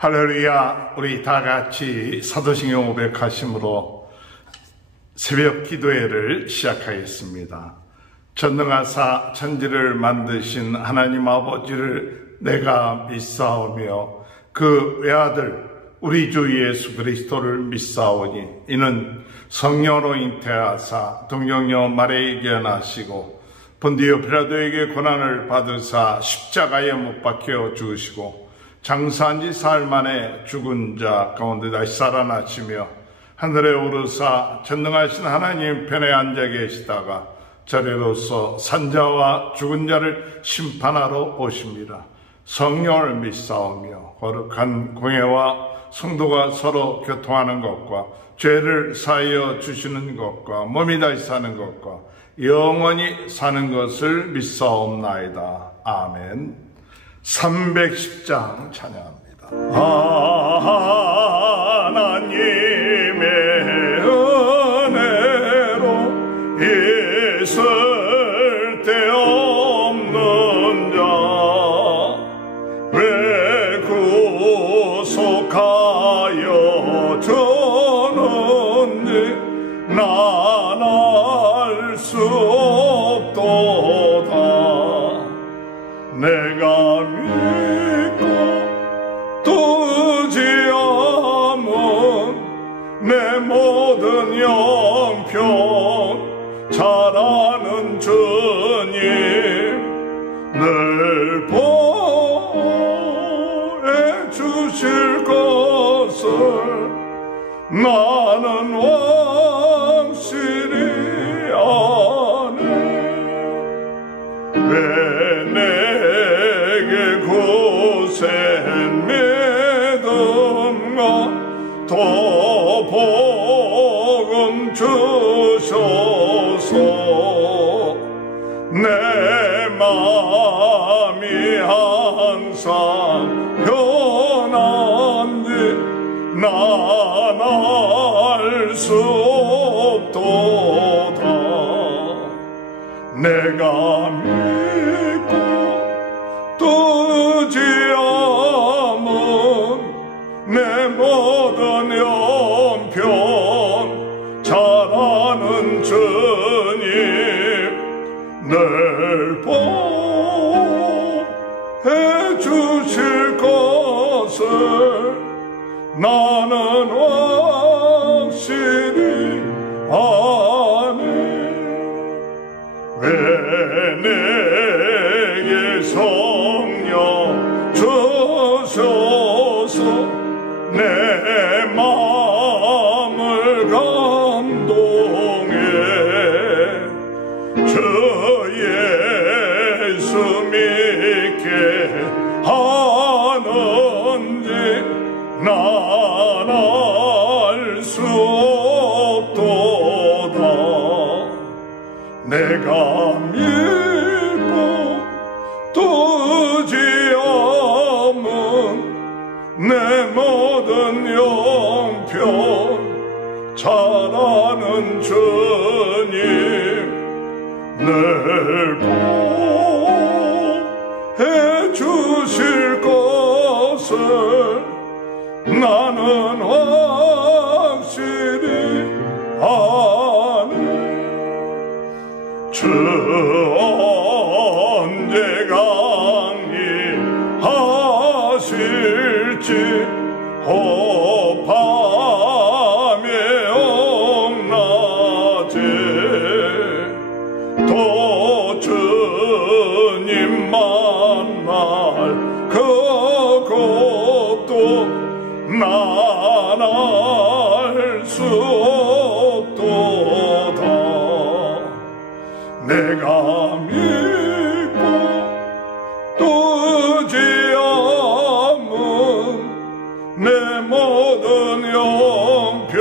할렐루야. 우리 다 같이 사도신경 500하심으로 새벽 기도회를 시작하겠습니다. 전능하사 천지를 만드신 하나님 아버지를 내가 믿사오며 그 외아들 우리 주 예수 그리스도를 믿사오니 이는 성령으로 잉태하사 동정녀 마리아에게 나시고 본디오 빌라도에게 고난을 받으사 십자가에 못 박혀 죽으시고 장사한 지 사흘 만에 죽은 자 가운데 다시 살아나시며 하늘에 오르사 전능하신 하나님 편에 앉아 계시다가 자리로서 산자와 죽은 자를 심판하러 오십니다. 성령을 믿사오며 거룩한 공회와 성도가 서로 교통하는 것과 죄를 사하여 주시는 것과 몸이 다시 사는 것과 영원히 사는 것을 믿사옵나이다. 아멘. 310장 찬양합니다. 하나님의 은혜로 있을 데 없는 자 왜 구속하여 주는지 난 알 수 없도다. 내가 믿고 또 의지함은 내 모든 영평 잘하는 주님 늘 보혜 주실 것을 나는 확실히 아네. 왜 내게 고센 믿음과 더 복음 주셔서 내 마음이 항상 편한지 난 알 수 없도다. 내가 믿고 또 의지함은 내 모든 영평 잘하는 주님 늘 보혜 주실 것을 나는 확실히 아네. 왜 내게 성령 주셔서 내 마음을 감동해 주 예수 믿게 하는지 난 알 수 없도다. 내가 믿고 또 의지함은 내 모든 영평 잘하는 주님 늘 보혜 주실 것을 나는 확실히 아네. 주 언제 강림하실지 밤에 억낮에 또 주님 만날 그것도 난 알 수 없도다. 내가 믿고 또 의지함은 내 모든 영평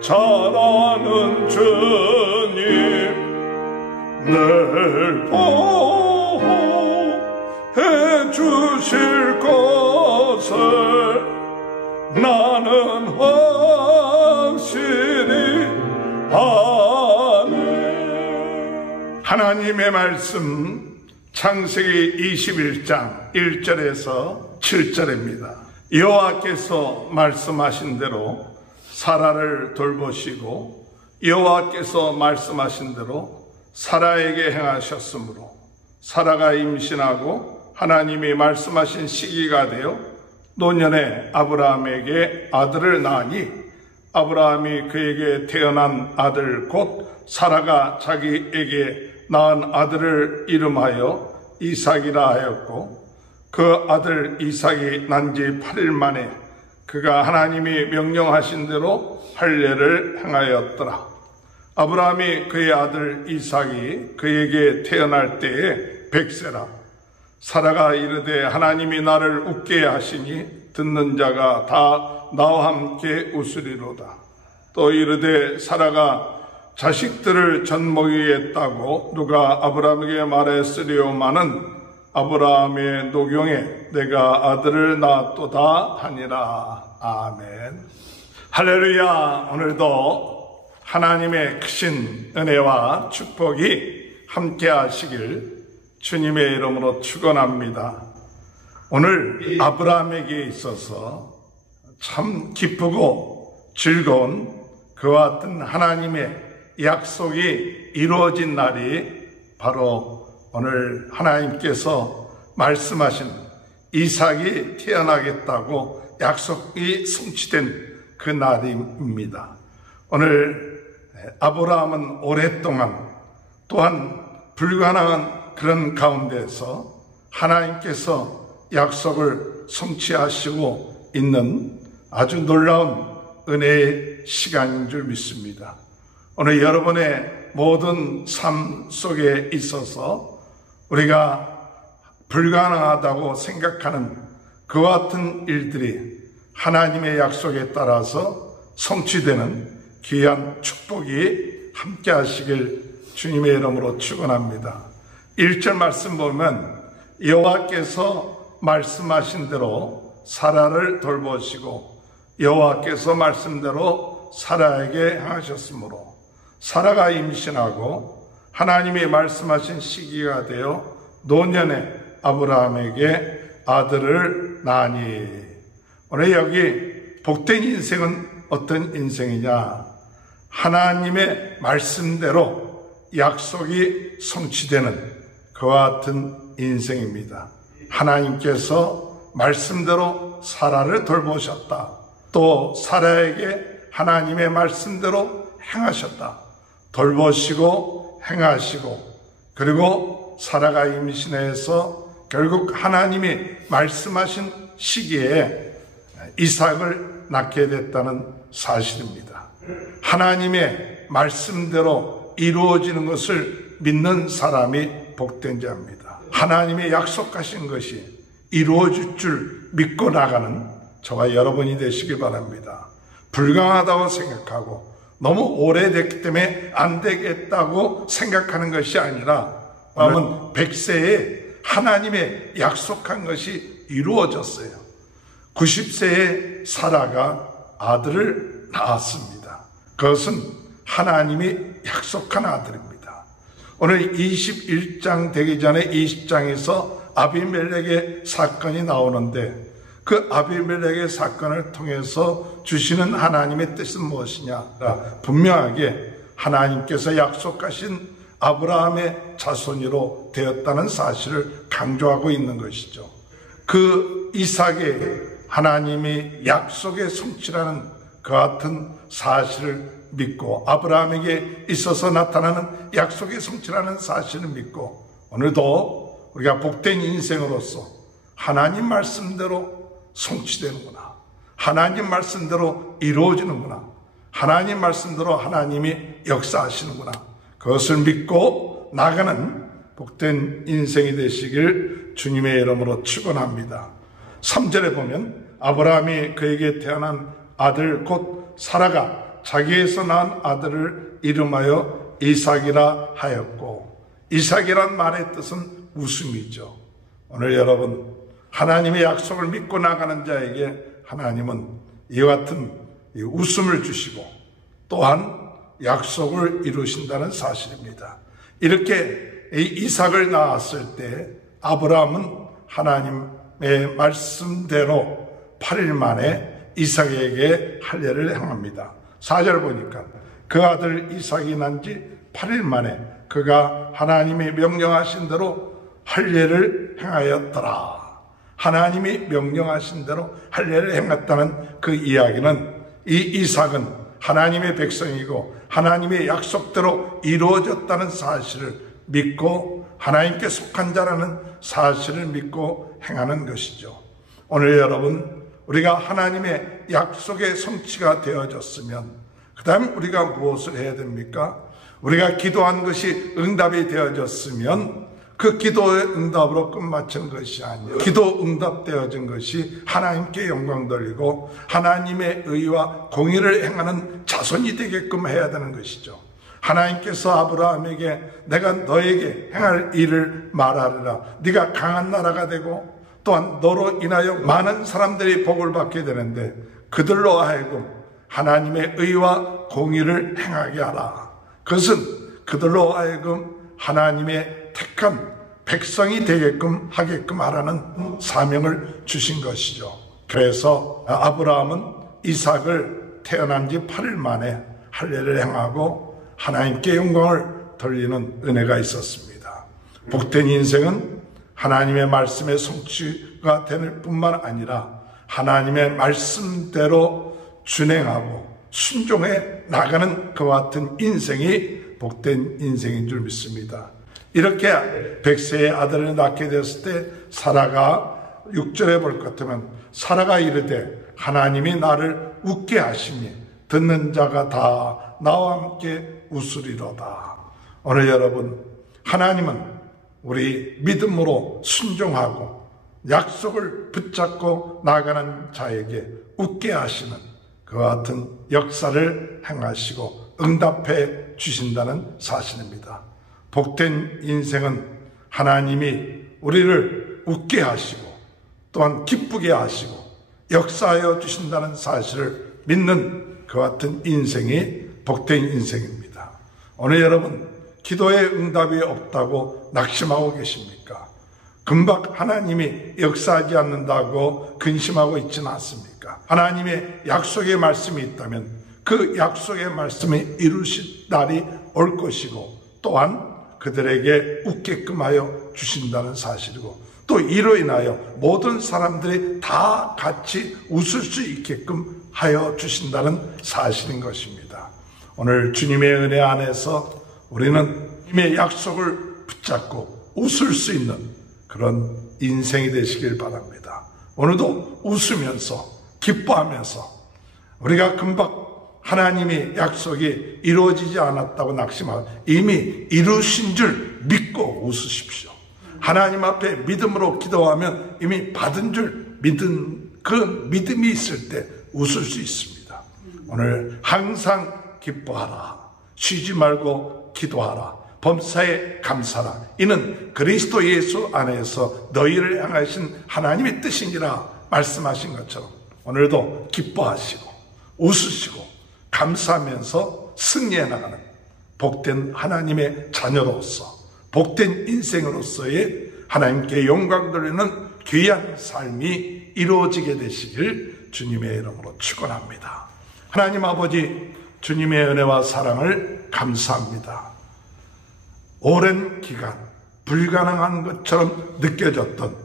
잘하는 주님 늘 보혜 주실 것을 나는 확실히 아네. 하나님의 말씀 창세기 21장 1절에서 7절입니다. 여호와께서 말씀하신 대로 사라를 돌보시고 여호와께서 말씀하신 대로 사라에게 행하셨으므로 사라가 임신하고 하나님이 말씀하신 시기가 되어 노년에 아브라함에게 아들을 낳으니 아브라함이 그에게 태어난 아들 곧 사라가 자기에게 낳은 아들을 이름하여 이삭이라 하였고 그 아들 이삭이 난 지 8일 만에 그가 하나님이 명령하신 대로 할례를 행하였더라. 아브라함이 그의 아들 이삭이 그에게 태어날 때에 100세라. 사라가 이르되 하나님이 나를 웃게 하시니 듣는 자가 다 나와 함께 웃으리로다. 또 이르되 사라가 자식들을 젖먹이겠다고 누가 아브라함에게 말했으리오마는 아브라함의 노경에 내가 아들을 낳았도다 하니라. 아멘. 할렐루야. 오늘도 하나님의 크신 은혜와 축복이 함께 하시길 주님의 이름으로 축원합니다. 오늘 아브라함에게 있어서 참 기쁘고 즐거운 그와 같은 하나님의 약속이 이루어진 날이 바로 오늘 하나님께서 말씀하신 이삭이 태어나겠다고 약속이 성취된 그 날입니다. 오늘 아브라함은 오랫동안 또한 불가능한 그런 가운데서 하나님께서 약속을 성취하시고 있는 아주 놀라운 은혜의 시간인 줄 믿습니다. 오늘 여러분의 모든 삶 속에 있어서 우리가 불가능하다고 생각하는 그와 같은 일들이 하나님의 약속에 따라서 성취되는 귀한 축복이 함께 하시길 주님의 이름으로 축원합니다. 1절 말씀 보면 여호와께서 말씀하신 대로 사라를 돌보시고 여호와께서 말씀대로 사라에게 행하셨으므로 사라가 임신하고 하나님이 말씀하신 시기가 되어 노년에 아브라함에게 아들을 낳으니. 오늘 여기 복된 인생은 어떤 인생이냐? 하나님의 말씀대로 약속이 성취되는 그와 같은 인생입니다. 하나님께서 말씀대로 사라를 돌보셨다. 또 사라에게 하나님의 말씀대로 행하셨다. 돌보시고 행하시고 그리고 사라가 임신해서 결국 하나님이 말씀하신 시기에 이삭을 낳게 됐다는 사실입니다. 하나님의 말씀대로 이루어지는 것을 믿는 사람이 복된 자입니다. 하나님의 약속하신 것이 이루어질 줄 믿고 나가는 저와 여러분이 되시기 바랍니다. 불가능하다고 생각하고 너무 오래됐기 때문에 안 되겠다고 생각하는 것이 아니라 마음은 100세에 하나님의 약속한 것이 이루어졌어요. 90세에 사라가 아들을 낳았습니다. 그것은 하나님이 약속한 아들입니다. 오늘 21장 되기 전에 20장에서 아비멜렉의 사건이 나오는데 그 아비멜렉의 사건을 통해서 주시는 하나님의 뜻은 무엇이냐? 분명하게 하나님께서 약속하신 아브라함의 자손으로 되었다는 사실을 강조하고 있는 것이죠. 그 이삭에게 하나님이 약속의 성취라는 그 같은 사실을 믿고 아브라함에게 있어서 나타나는 약속의 성취라는 사실을 믿고 오늘도 우리가 복된 인생으로서 하나님 말씀대로 성취되는구나. 하나님 말씀대로 이루어지는구나. 하나님 말씀대로 하나님이 역사하시는구나. 그것을 믿고 나가는 복된 인생이 되시길 주님의 이름으로 축원합니다. 3절에 보면 아브라함이 그에게 태어난 아들 곧 사라가 자기에서 낳은 아들을 이름하여 이삭이라 하였고, 이삭이란 말의 뜻은 웃음이죠. 오늘 여러분 하나님의 약속을 믿고 나가는 자에게 하나님은 이와 같은 웃음을 주시고 또한 약속을 이루신다는 사실입니다. 이렇게 이삭을 낳았을 때 아브라함은 하나님의 말씀대로 8일 만에 이삭에게 할례를 행합니다. 4절 보니까 그 아들 이삭이 난 지 8일 만에 그가 하나님이 명령하신 대로 할례를 행하였더라. 하나님이 명령하신 대로 할례를 행했다는 그 이야기는 이 이삭은 하나님의 백성이고 하나님의 약속대로 이루어졌다는 사실을 믿고 하나님께 속한 자라는 사실을 믿고 행하는 것이죠. 오늘 여러분, 우리가 하나님의 약속의 성취가 되어졌으면 그 다음 우리가 무엇을 해야 됩니까? 우리가 기도한 것이 응답이 되어졌으면 그 기도의 응답으로 끝마치는 것이 아니에요. 기도 응답되어진 것이 하나님께 영광 돌리고 하나님의 의와 공의를 행하는 자손이 되게끔 해야 되는 것이죠. 하나님께서 아브라함에게 내가 너에게 행할 일을 말하리라. 네가 강한 나라가 되고 또한 너로 인하여 많은 사람들이 복을 받게 되는데 그들로 하여금 하나님의 의와 공의를 행하게 하라. 그것은 그들로 하여금 하나님의 택한 백성이 되게끔 하게끔 하라는 사명을 주신 것이죠. 그래서 아브라함은 이삭을 태어난 지 8일 만에 할례를 행하고 하나님께 영광을 돌리는 은혜가 있었습니다. 복된 인생은 하나님의 말씀의 성취가 될 뿐만 아니라 하나님의 말씀대로 준행하고 순종해 나가는 그와 같은 인생이 복된 인생인 줄 믿습니다. 이렇게 100세의 아들을 낳게 되었을 때 사라가 6절에 볼 것 같으면 사라가 이르되 하나님이 나를 웃게 하시니 듣는 자가 다 나와 함께 웃으리로다. 오늘 여러분, 하나님은 우리 믿음으로 순종하고 약속을 붙잡고 나가는 자에게 웃게 하시는 그와 같은 역사를 행하시고 응답해 주신다는 사실입니다. 복된 인생은 하나님이 우리를 웃게 하시고 또한 기쁘게 하시고 역사하여 주신다는 사실을 믿는 그와 같은 인생이 복된 인생입니다. 오늘 여러분, 기도에 응답이 없다고 낙심하고 계십니까? 금방 하나님이 역사하지 않는다고 근심하고 있지는 않습니까? 하나님의 약속의 말씀이 있다면 그 약속의 말씀이 이루실 날이 올 것이고 또한 그들에게 웃게끔 하여 주신다는 사실이고 또 이로 인하여 모든 사람들이 다 같이 웃을 수 있게끔 하여 주신다는 사실인 것입니다. 오늘 주님의 은혜 안에서 우리는 주님의 약속을 붙잡고 웃을 수 있는 그런 인생이 되시길 바랍니다. 오늘도 웃으면서 기뻐하면서 우리가 금방 하나님의 약속이 이루어지지 않았다고 낙심하고 이미 이루신 줄 믿고 웃으십시오. 하나님 앞에 믿음으로 기도하면 이미 받은 줄 믿은 그 믿음이 있을 때 웃을 수 있습니다. 오늘 항상 기뻐하라. 쉬지 말고 기도하라. 범사에 감사라. 이는 그리스도 예수 안에서 너희를 향하신 하나님의 뜻이니라 말씀하신 것처럼 오늘도 기뻐하시고 웃으시고 감사하면서 승리해 나가는 복된 하나님의 자녀로서 복된 인생으로서의 하나님께 영광 돌리는 귀한 삶이 이루어지게 되시길 주님의 이름으로 축원합니다. 하나님 아버지, 주님의 은혜와 사랑을 감사합니다. 오랜 기간 불가능한 것처럼 느껴졌던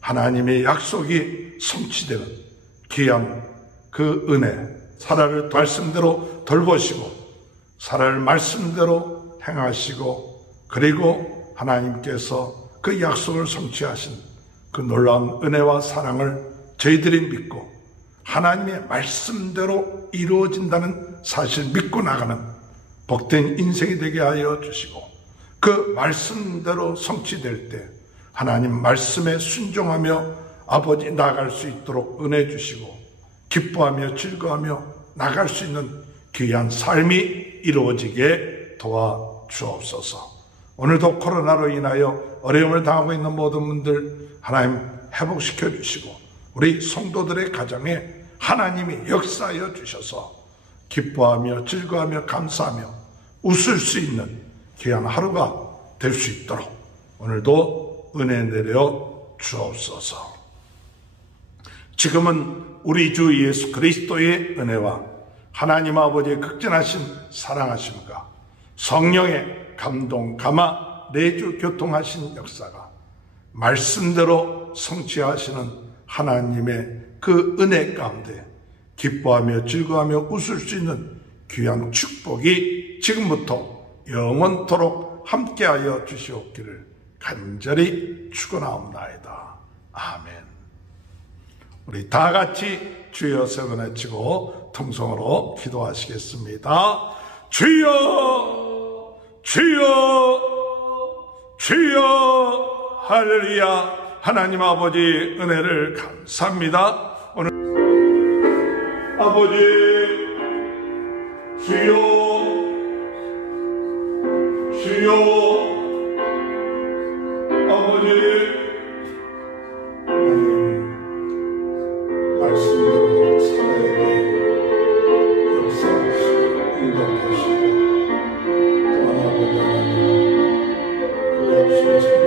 하나님의 약속이 성취되는 귀한 그 은혜, 사라를 말씀대로 돌보시고 사라를 말씀대로 행하시고 그리고 하나님께서 그 약속을 성취하신 그 놀라운 은혜와 사랑을 저희들이 믿고 하나님의 말씀대로 이루어진다는 사실을 믿고 나가는 복된 인생이 되게 하여 주시고 그 말씀대로 성취될 때 하나님 말씀에 순종하며 아버지 나아갈 수 있도록 은혜 주시고 기뻐하며 즐거워하며 나갈 수 있는 귀한 삶이 이루어지게 도와주옵소서. 오늘도 코로나로 인하여 어려움을 당하고 있는 모든 분들 하나님 회복시켜 주시고 우리 성도들의 가정에 하나님이 역사하여 주셔서 기뻐하며 즐거워하며 감사하며 웃을 수 있는 귀한 하루가 될 수 있도록 오늘도 은혜 내려 주옵소서. 지금은 우리 주 예수 그리스도의 은혜와 하나님 아버지의 극진하신 사랑하심과 성령의 감동, 감화, 내주 교통하신 역사가 말씀대로 성취하시는 하나님의 그 은혜 가운데 기뻐하며 즐거워하며 웃을 수 있는 귀한 축복이 지금부터 영원토록 함께하여 주시옵기를 간절히 축원하옵나이다. 아멘. 우리 다 같이 주여 세 번 외치고 통성으로 기도하시겠습니다. 주여, 주여, 주여. 할렐루야. 하나님 아버지 은혜를 감사합니다. 오늘 아버지 주여, 주여. 아버지 말씀대로 살아야 돼. 역사하시고 인도하시고 또 하나 아버지 하나님 그 약속을